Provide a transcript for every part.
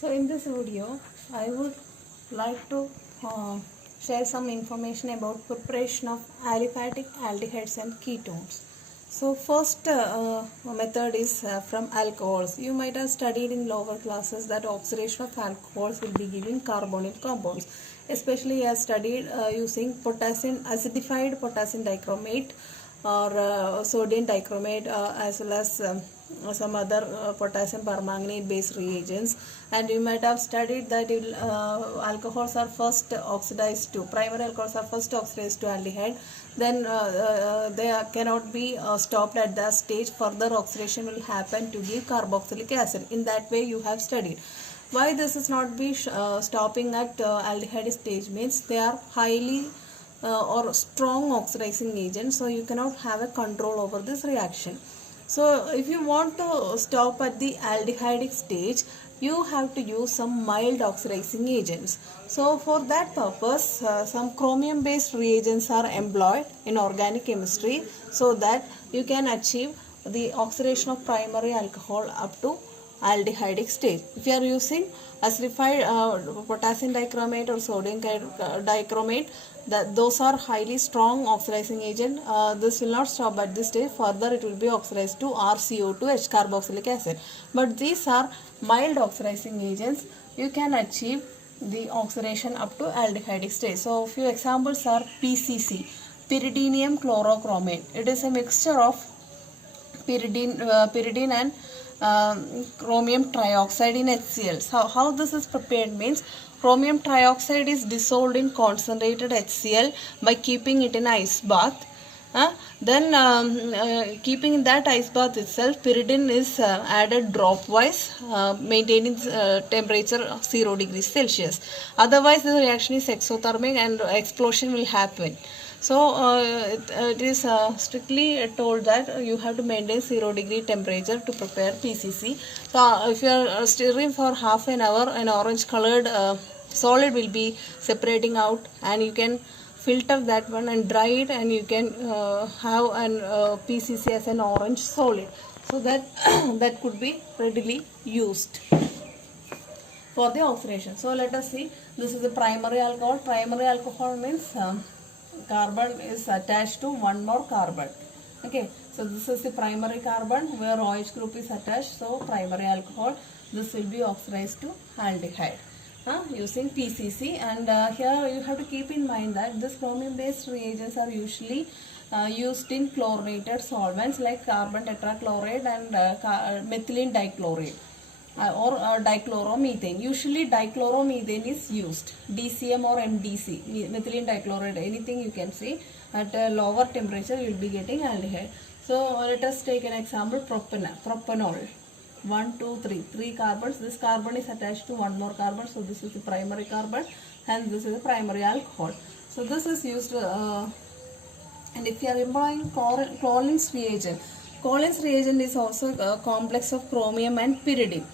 So in this video, I would like to share some information about preparation of aliphatic aldehydes and ketones. So first method is from alcohols. You might have studied in lower classes that oxidation of alcohols will be giving carbonyl compounds. Especially you have studied using acidified potassium dichromate or sodium dichromate as well as some other potassium permanganate based reagents, and you might have studied that alcohols are first oxidized to primary alcohols are first oxidized to aldehyde, then they cannot be stopped at that stage. Further oxidation will happen to give carboxylic acid. In that way you have studied. Why this is not be stopping at aldehyde stage means they are highly or strong oxidizing agent, so you cannot have a control over this reaction. So if you want to stop at the aldehydic stage, you have to use some mild oxidizing agents. So for that purpose, some chromium based reagents are employed in organic chemistry so that you can achieve the oxidation of primary alcohol up to aldehydic stage. If you are using acidified potassium dichromate or sodium dichromate, those are highly strong oxidizing agent. This will not stop at this stage. Further it will be oxidized to RCO2 H carboxylic acid. But these are mild oxidizing agents. You can achieve the oxidation up to aldehydic stage. So few examples are PCC, pyridinium chlorochromate. It is a mixture of pyridine and chromium trioxide in HCl. So how this is prepared means chromium trioxide is dissolved in concentrated HCl by keeping it in ice bath. Then keeping in that ice bath itself, pyridine is added dropwise, maintaining temperature of 0 degrees Celsius. Otherwise the reaction is exothermic and explosion will happen. So it is strictly told that you have to maintain 0 degree temperature to prepare PCC. So if you are stirring for half an hour, an orange colored solid will be separating out, and you can filter that one and dry it, and you can have an PCC as an orange solid. So that that could be readily used for the oxidation. So let us see. This is the primary alcohol. Primary alcohol means carbon is attached to one more carbon. Okay, so this is the primary carbon where OH group is attached. So primary alcohol, this will be oxidized to aldehyde using PCC. And here you have to keep in mind that this chromium based reagents are usually used in chlorinated solvents like carbon tetrachloride and methylene dichloride. Or dichloromethane. Usually dichloromethane is used, DCM or MDC, methylene dichloride, anything you can say. At a lower temperature you will be getting aldehyde. So let us take an example. Propanol, 1 2 3 carbons. This carbon is attached to one more carbon, so this is the primary carbon and this is the primary alcohol. So this is used and if you are employing Collins reagent, Collins reagent is also a complex of chromium and pyridine.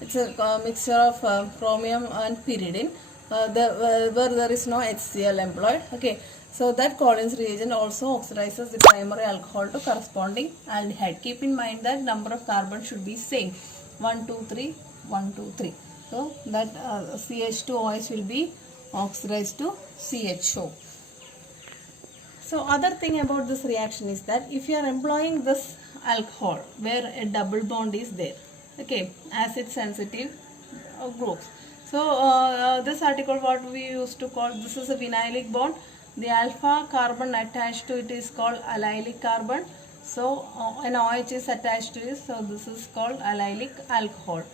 It's a mixture of chromium and pyridine where there is no HCl employed. Okay, so that Collins reagent also oxidizes the primary alcohol to corresponding aldehyde. Keep in mind that number of carbons should be same, 1 2 3 1 2 3. So that CH2OH will be oxidized to CHO. So other thing about this reaction is that if you are employing this alcohol where a double bond is there, okay, acid sensitive groups. So this article, what we used to call, this is a vinylic bond. The alpha carbon attached to it is called allylic carbon. So an OH is attached to it, so this is called allylic alcohol.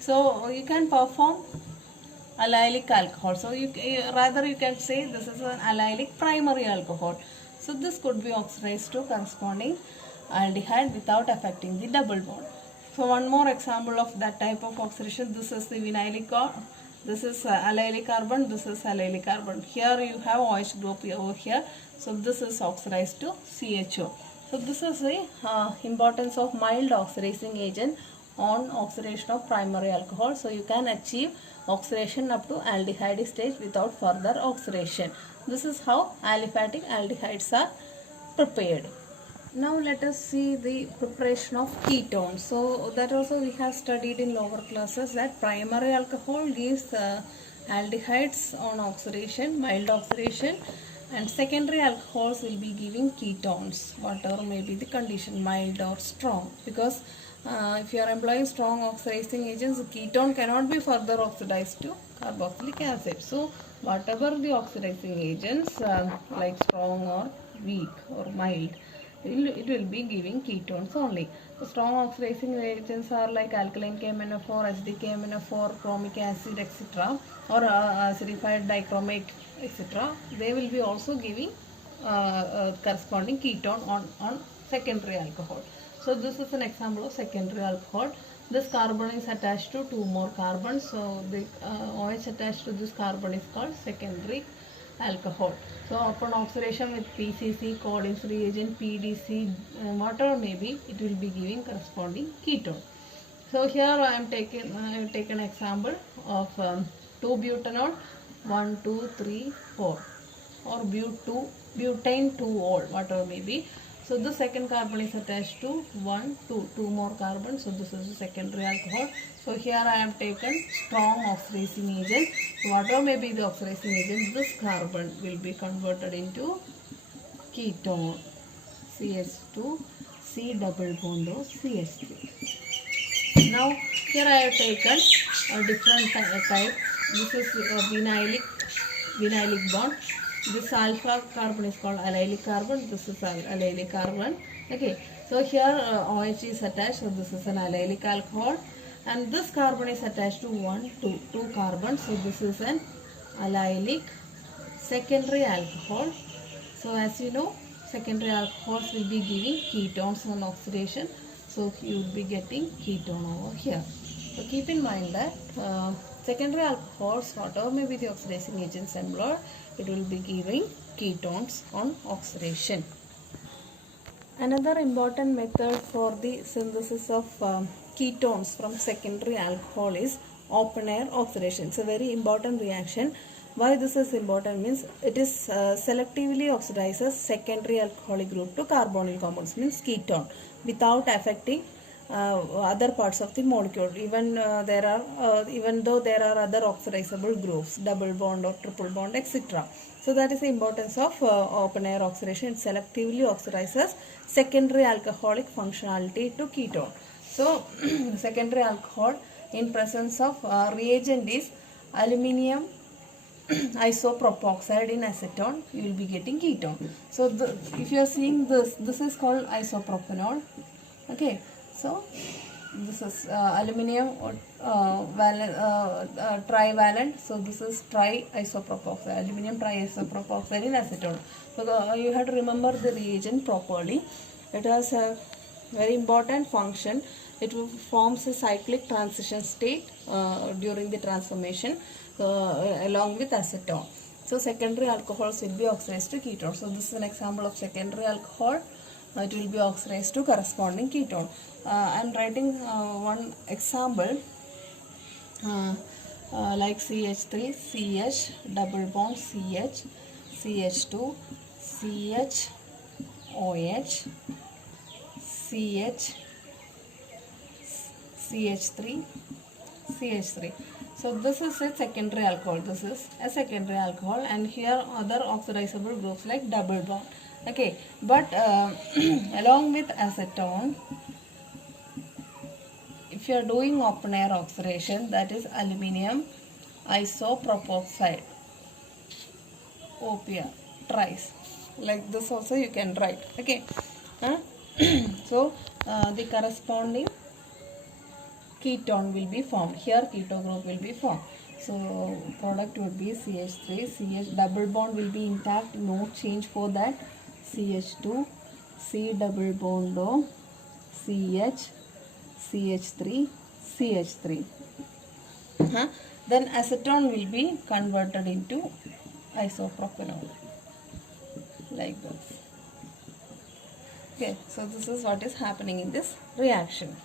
So you can perform allylic alcohol. So you can say this is an allylic primary alcohol. So this could be oxidized to corresponding aldehyde without affecting the double bond. So one more example of that type of oxidation. This is the vinylic carbon. This is allylic carbon. This is allylic carbon. Here you have OH group over here. So this is oxidized to CHO. So this is the importance of mild oxidizing agent on oxidation of primary alcohol. So you can achieve oxidation up to aldehyde stage without further oxidation. This is how aliphatic aldehydes are prepared. Now let us see the preparation of ketones. So that also we have studied in lower classes, that primary alcohol gives aldehydes on oxidation, mild oxidation, and secondary alcohols will be giving ketones, whatever may be the condition, mild or strong. Because if you are employing strong oxidizing agents, the ketone cannot be further oxidized to carboxylic acid. So whatever the oxidizing agents, like strong or weak or mild, it will be giving ketones only. The strong oxidizing agents are like alkaline KMnO4, HDKMnO4, chromic acid, etc., or acidified dichromic, etc. They will be also giving corresponding ketone on secondary alcohol. So this is an example of secondary alcohol. This carbon is attached to two more carbons, so the OH attached to this carbon is called secondary alcohol. So upon oxidation with PCC, Collins reagent, PDC, whatever may be, it will be giving corresponding ketone. So here I have taken example of 2-butanol, 1, 2, 3, 4, or butane 2-ol, whatever may be. So the second carbon is attached to 1, 2, two more carbons. So this is a secondary alcohol. So here I have taken strong oxidizing agent. Whatever may be the oxidizing agent, this carbon will be converted into ketone, CH2, C double bond O, CH3. Now here I have taken a different type. This is vinylic bond. This alpha carbon is called allylic carbon. This is allylic carbon. Okay. So here OH is attached. So this is an allylic alcohol. And this carbon is attached to 1, 2, 2 carbons. So this is an allylic secondary alcohol. So as you know, secondary alcohols will be giving ketones on oxidation. So you will be getting ketone over here. So keep in mind that secondary alcohols, whatever may be the oxidizing agents employed, it will be giving ketones on oxidation. Another important method for the synthesis of ketones from secondary alcohol is open air oxidation. It's a very important reaction. Why this is important means it is selectively oxidizes secondary alcoholic group to carbonyl compounds, means ketone, without affecting other parts of the molecule. Even though there are other oxidizable groups, double bond or triple bond, etc. So that is the importance of open air oxidation. It selectively oxidizes secondary alcoholic functionality to ketone. So secondary alcohol in presence of reagent is aluminium isopropoxide in acetone, you will be getting ketone. So if you are seeing this is called isopropanol. Okay, so this is aluminium trivalent. So this is tri-isopropoxide, aluminium tri-isopropoxide in acetone. So you have to remember the reagent properly. It has a very important function. It forms a cyclic transition state during the transformation along with acetone. So secondary alcohols will be oxidized to ketone. So this is an example of secondary alcohol. It will be oxidized to corresponding ketone. I am writing one example like CH3, CH, double bond CH, CH2, CH, OH, CH, CH3, CH3. So this is a secondary alcohol. This is a secondary alcohol, and here other oxidizable groups like double bond. Okay, but along with acetone, if you are doing open air oxidation, that is aluminium isopropoxide, OPR, tries. Like this also you can write. Okay, so the corresponding ketone will be formed. Here keto group will be formed. So product would be CH3, CH double bond will be intact, no change for that. CH2, C double bond O, CH, CH3, CH3. Then acetone will be converted into isopropanol, like this. Okay, so this is what is happening in this reaction.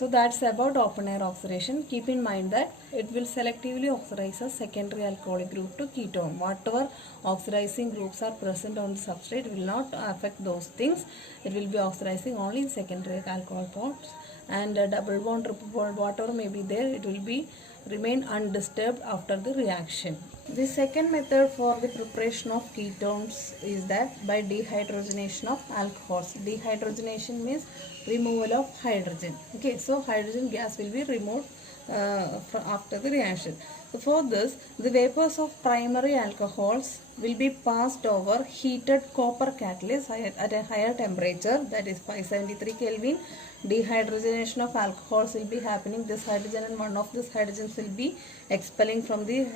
So that's about open air oxidation. Keep in mind that it will selectively oxidize a secondary alcoholic group to ketone. Whatever oxidizing groups are present on the substrate will not affect those things. It will be oxidizing only in secondary alcohol bonds, and double bond, triple bond, whatever may be there, it will be remain undisturbed after the reaction. The second method for the preparation of ketones is that by dehydrogenation of alcohols. Dehydrogenation means removal of hydrogen. Okay, so hydrogen gas will be removed after the reaction. So for this, the vapors of primary alcohols will be passed over heated copper catalyst at a higher temperature, that is 573 Kelvin. Dehydrogenation of alcohols will be happening. This hydrogen and one of these hydrogens will be expelling from the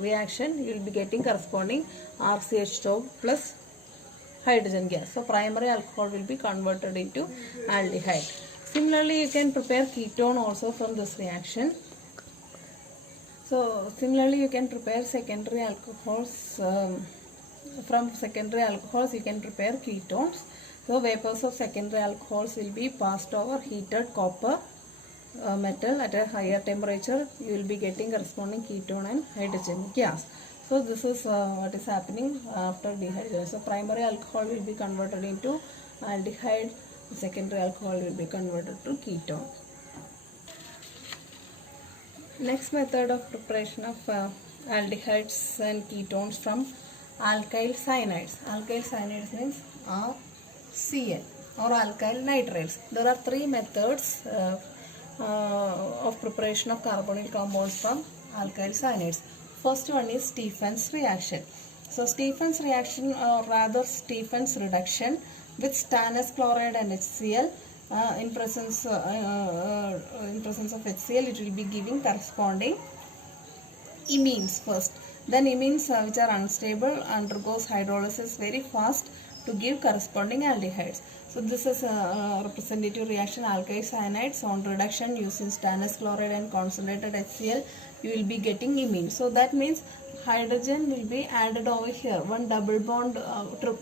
reaction. You will be getting corresponding RCH2 plus hydrogen gas. So primary alcohol will be converted into aldehyde. Similarly, you can prepare ketone also from this reaction. So similarly, you can prepare secondary alcohols. From secondary alcohols, you can prepare ketones. So vapors of secondary alcohols will be passed over heated copper metal at a higher temperature. You will be getting corresponding ketone and hydrogen gas. So this is what is happening after dehydration. So primary alcohol will be converted into aldehyde. Secondary alcohol will be converted to ketone. Next method of preparation of aldehydes and ketones from alkyl cyanides. Alkyl cyanides means CN or alkyl nitriles. There are three methods of preparation of carbonyl compounds from alkyl cyanides. First one is Stefan's reaction. So Stefan's reaction, or rather Stefan's reduction with stannous chloride and HCl. In presence of HCl, it will be giving corresponding imines first. Then imines which are unstable undergoes hydrolysis very fast to give corresponding aldehydes. So this is a representative reaction, alkyl cyanides. On reduction using stannous chloride and concentrated HCl, you will be getting imine. So that means hydrogen will be added over here. One double bond,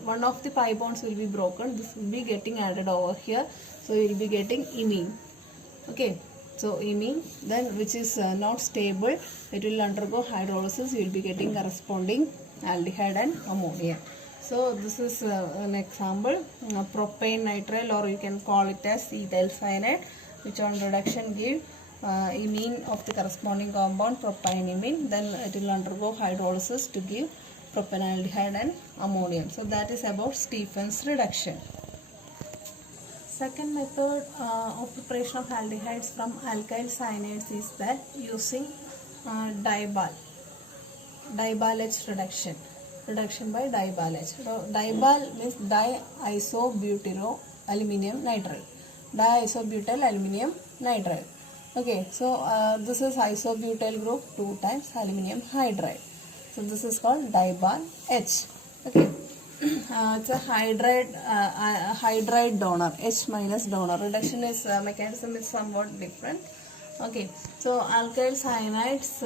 one of the pi bonds will be broken. This will be getting added over here. So you will be getting imine. Okay. So imine, then which is not stable, it will undergo hydrolysis. You will be getting corresponding aldehyde and ammonia. So this is an example, propane nitrile, or you can call it as ethyl cyanide, which on reduction give imine of the corresponding compound propionimine. Then it will undergo hydrolysis to give propanaldehyde and ammonium. So that is about Stefan's reduction. Second method of preparation of aldehydes from alkyl cyanides is that using dibal H reduction by dibal H. So dibal means diisobutyl aluminium nitrile. Diisobutyl aluminium nitrile. Okay, so this is isobutyl group 2 times aluminium hydride. So this is called dibal H. Okay. It's a hydride donor, H minus donor. Reduction is mechanism is somewhat different. Okay, so alkyl cyanides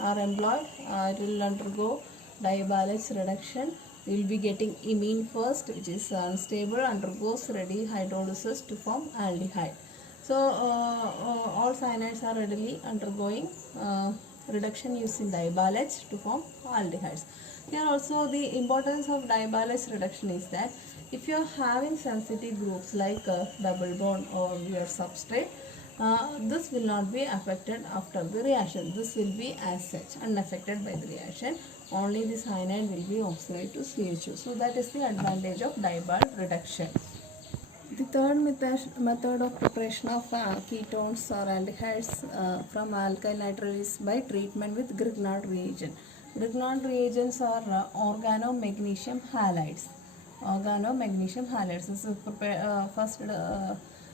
are employed. It will undergo dibal H reduction. We will be getting imine first, which is unstable, undergoes ready hydrolysis to form aldehyde. So all cyanides are readily undergoing reduction using dibal H to form aldehydes. Here also the importance of dibal H reduction is that if you are having sensitive groups like double bond or your substrate, this will not be affected after the reaction. This will be as such unaffected by the reaction. Only the cyanide will be oxidized to CH2. So that is the advantage of dibal reduction. The third method of preparation of ketones or aldehydes from alkyl nitrile is by treatment with Grignard reagent. Grignard reagents are organomagnesium halides. This is first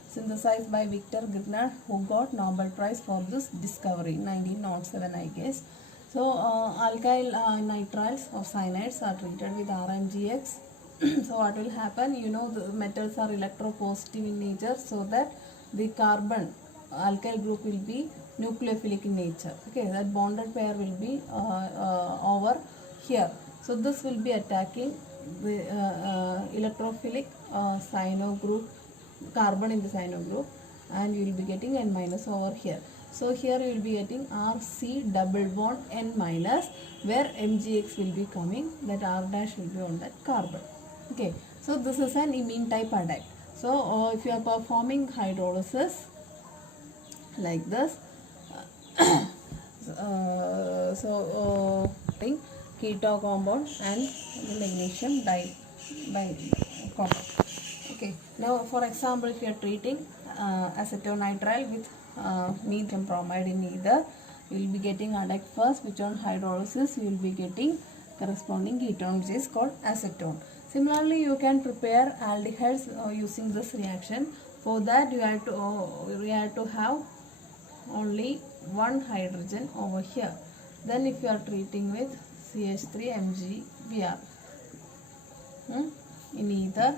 synthesized by Victor Grignard, who got Nobel Prize for this discovery in 1907, I guess. So alkyl nitriles or cyanides are treated with RMGX. So what will happen? You know, the metals are electropositive in nature, so that the carbon alkyl group will be nucleophilic in nature. Okay, that bonded pair will be over here. So this will be attacking the electrophilic cyano group, carbon in the cyano group, and you will be getting N minus over here. So here you will be getting RC double bond N minus, where MgX will be coming, that R dash will be on that carbon. Okay, so this is an imine type adduct. So if you are performing hydrolysis like this, keto compound and the magnesium di compound. Okay, now for example, if you are treating acetonitrile with lithium bromide in either, you will be getting adduct first, which on hydrolysis you will be getting corresponding ketone, which is called acetone. Similarly, you can prepare aldehydes using this reaction. For that, you have to have only one hydrogen over here. Then if you are treating with CH3MgBr in ether,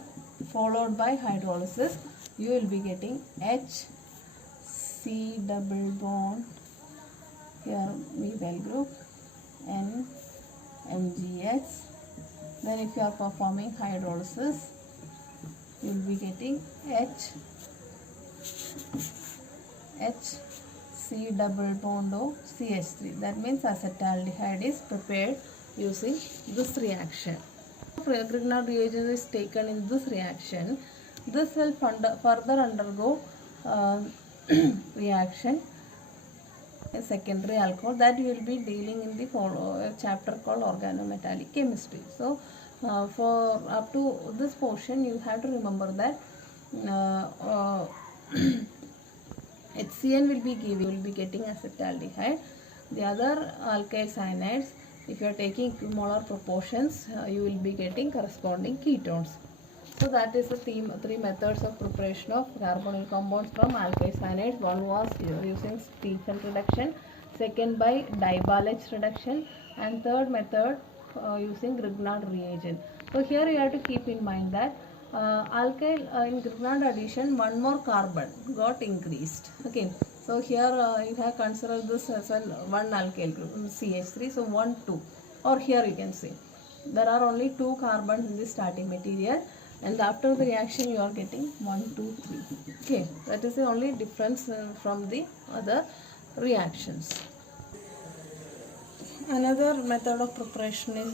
followed by hydrolysis, you will be getting HC double bond, here methyl group, N MgX. Then if you are performing hydrolysis, you will be getting C double bond O CH3. That means acetaldehyde is prepared using this reaction. Grignard reagent is taken in this reaction. This will further undergo reaction, a secondary alcohol, that we will be dealing in the chapter called organometallic chemistry. So for up to this portion, you have to remember that HCN will be getting acetaldehyde. The other alkyl cyanides, if you are taking equimolar proportions, you will be getting corresponding ketones. So that is the three methods of preparation of carbonyl compounds from alkyl cyanides. One was using Stephan reduction, second by Dibal-H reduction, and third method using Grignard reagent. So here you have to keep in mind that alkyl in Grignard addition, one more carbon got increased. Okay, so here you have considered this as one alkyl group, CH3, so 1 2, or here you can see there are only 2 carbons in the starting material, and after the reaction you are getting 1 2 3. Okay, that is the only difference from the other reactions. Another method of preparation is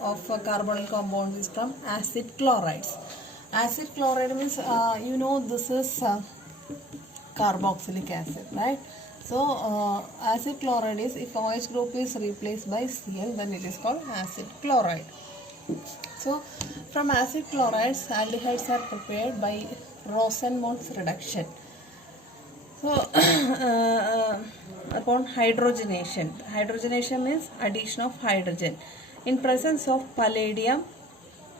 of carbonyl compounds is from acid chlorides. Acid chloride means this is carboxylic acid, right? So acid chloride is, if OH group is replaced by Cl, then it is called acid chloride. So from acid chlorides, aldehydes are prepared by Rosenmund's reduction. So upon hydrogenation means addition of hydrogen in presence of palladium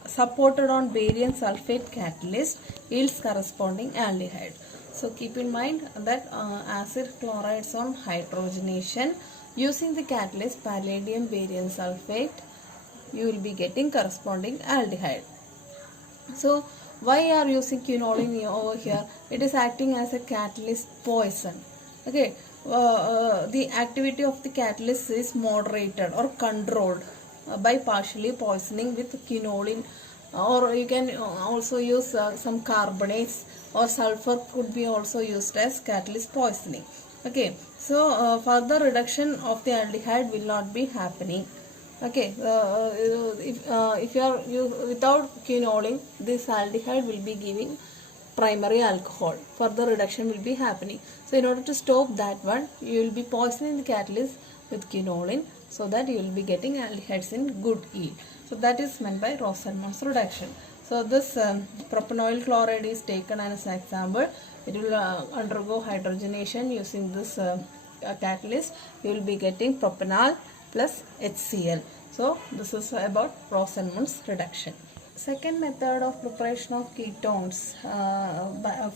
supported on barium sulfate catalyst yields corresponding aldehyde. So keep in mind that acid chlorides on hydrogenation using the catalyst palladium barium sulfate, you will be getting corresponding aldehyde. So why are using quinoline over here? It is acting as a catalyst poison. Okay, the activity of the catalyst is moderated or controlled by partially poisoning with quinoline, or you can also use some carbonates, or sulfur could be also used as catalyst poisoning. Okay, so further reduction of the aldehyde will not be happening. Okay, if you are without quinoline, this aldehyde will be giving primary alcohol. Further reduction will be happening. So in order to stop that one, you will be poisoning the catalyst with quinoline, so that you will be getting aldehydes in good yield. So that is meant by Rosenmund's reduction. So this propanoyl chloride is taken as an example. It will undergo hydrogenation using this catalyst. You will be getting propanol plus HCl. So this is about Rosenmund's reduction. Second method of preparation of ketones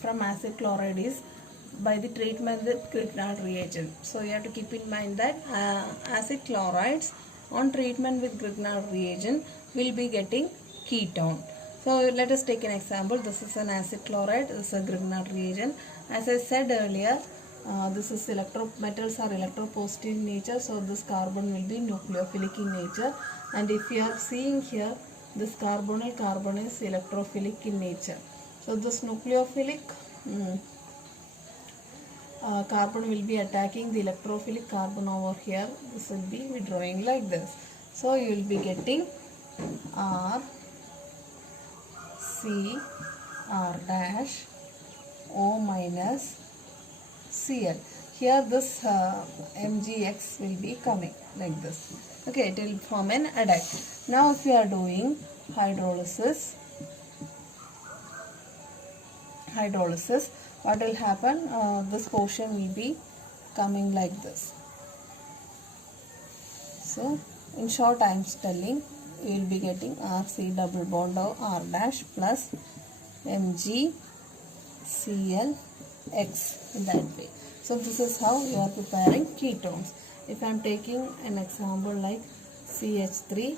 from acid chloride is by the treatment with Grignard reagent. So you have to keep in mind that acid chlorides on treatment with Grignard reagent will be getting ketone. So let us take an example. This is an acid chloride, this is a Grignard reagent. As I said earlier, this is metals are electropositive in nature, so this carbon will be nucleophilic in nature. And if you are seeing here, this carbon is electrophilic in nature. So this nucleophilic carbon will be attacking the electrophilic carbon over here. This will be withdrawing like this. So you will be getting R C R dash O minus Cl. Here this MgX will be coming like this. Okay, it will form an adduct. Now if we are doing hydrolysis, what will happen? This portion will be coming like this. So in short I am telling, you will be getting RC double bond of R dash plus MgClX in that way. So this is how you are preparing ketones. If I am taking an example like CH3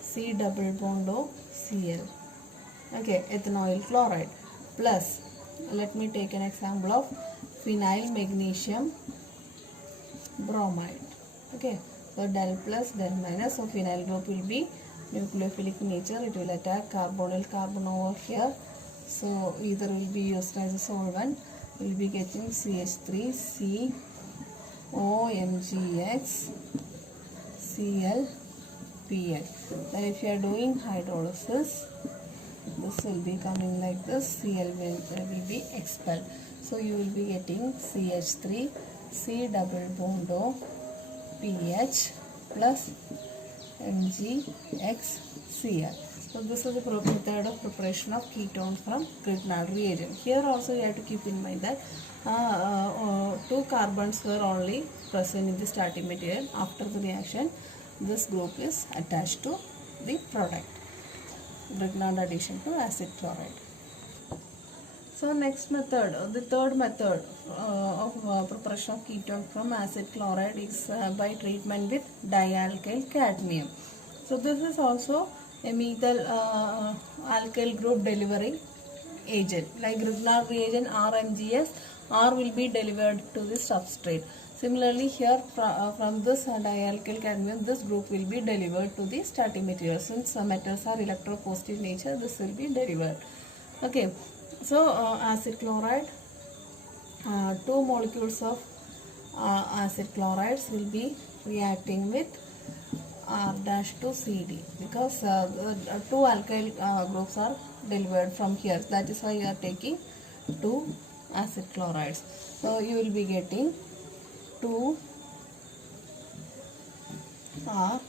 C double bond O Cl, okay, ethynyl chloride, plus let me take an example of phenyl magnesium bromide. Okay, so del plus del minus, so phenyl group will be nucleophilic nature, it will attack carbonyl carbon over here, so either will be used as a solvent. We will be getting CH3 C O MgX Cl Pl. Then if you are doing hydrolysis, this will be coming like this, Cl will be expelled. So you will be getting CH3 C double bond O PH plus MgXCl. So this is the method of preparation of ketone from Grignard reagent. Here also you have to keep in mind that 2 carbons were only present in the starting material. After the reaction, this group is attached to the product. Grignard addition to acid chloride. So next method, the third method of preparation of ketone from acid chloride is by treatment with dialkyl cadmium. So this is also a methyl alkyl group delivering agent. Like Grignard reagent RMGS, R will be delivered to the substrate. Similarly here from this dialkyl cadmium, this group will be delivered to the starting material. Since metals are electropositive nature, this will be delivered. Okay. So acid chloride, 2 molecules of acid chlorides will be reacting with R dash to CD, because 2 alkyl groups are delivered from here. That is why you are taking 2 acid chlorides. So you will be getting 2 R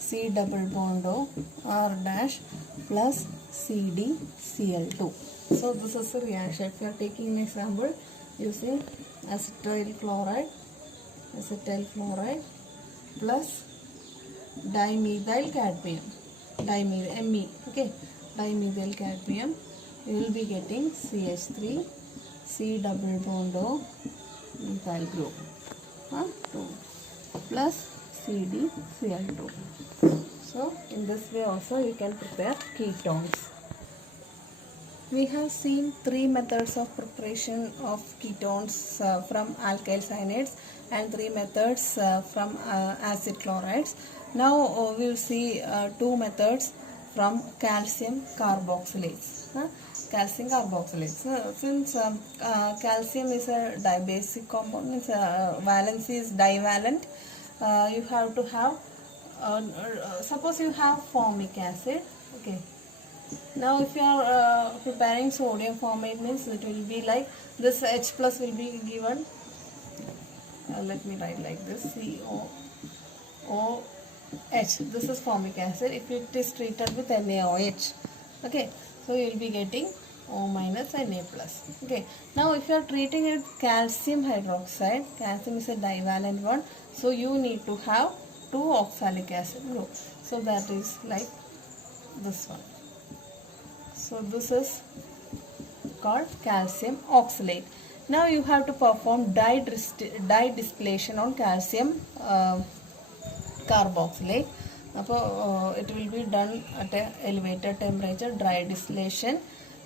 C double bond O R dash plus CD Cl2. So this is a reaction. If you are taking an example using acetyl chloride plus dimethyl cadmium, Me, okay, dimethyl cadmium, you will be getting CH3 C double bond O methyl group 2 plus CD Cl2. So in this way also you can prepare ketones. We have seen 3 methods of preparation of ketones from alkyl cyanides and 3 methods from acid chlorides. Now we will see 2 methods from calcium carboxylates. Calcium carboxylates. Since calcium is a dibasic compound, its valency is divalent, you have to have, suppose you have formic acid, okay. Now if you are preparing sodium formate, means it will be like this, H plus will be given, let me write like this, COOH, this is formic acid, if it is treated with NaOH, okay, so you will be getting O minus Na plus, okay. Now if you are treating it with calcium hydroxide, calcium is a divalent one, so you need to have 2 oxalic acid group, so that is like this one. So this is called calcium oxalate. Now you have to perform dye distillation on calcium carboxylate. It will be done at an elevated temperature, dry distillation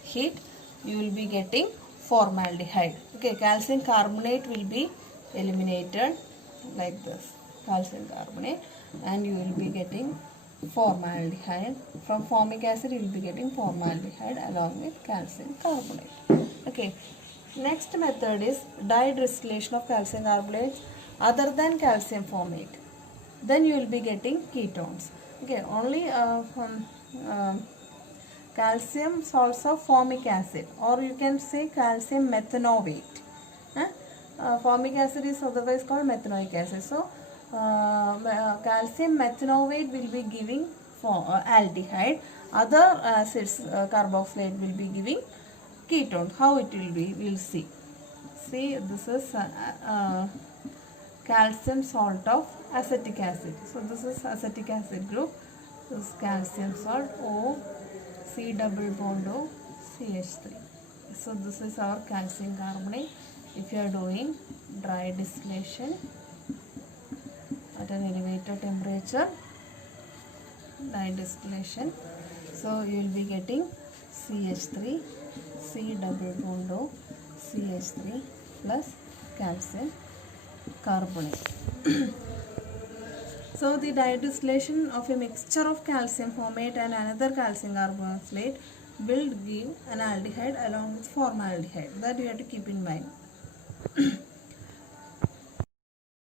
heat. You will be getting formaldehyde. Okay, calcium carbonate will be eliminated like this, calcium carbonate, and you will be getting formaldehyde. From formic acid you will be getting formaldehyde along with calcium carbonate. Okay, Next method is dihydrogenation of calcium carbonates other than calcium formate. Then you will be getting ketones. Okay, only calcium salts of formic acid, or you can say calcium methanovate. Formic acid is otherwise called methanoic acid. So calcium methanovate will be giving for aldehyde. Other acids, carboxylate, will be giving ketone. How it will be, we will see. See, this is calcium salt of acetic acid. So this is acetic acid group. This is calcium salt, O, C double bond O, CH3. So this is our calcium carbonate. If you are doing dry distillation at an elevated temperature, dry distillation, so you will be getting CH3, C double bond O, CH3 plus calcium carbonate. So the distillation of a mixture of calcium formate and another calcium carboxylate will give an aldehyde along with formaldehyde. That you have to keep in mind.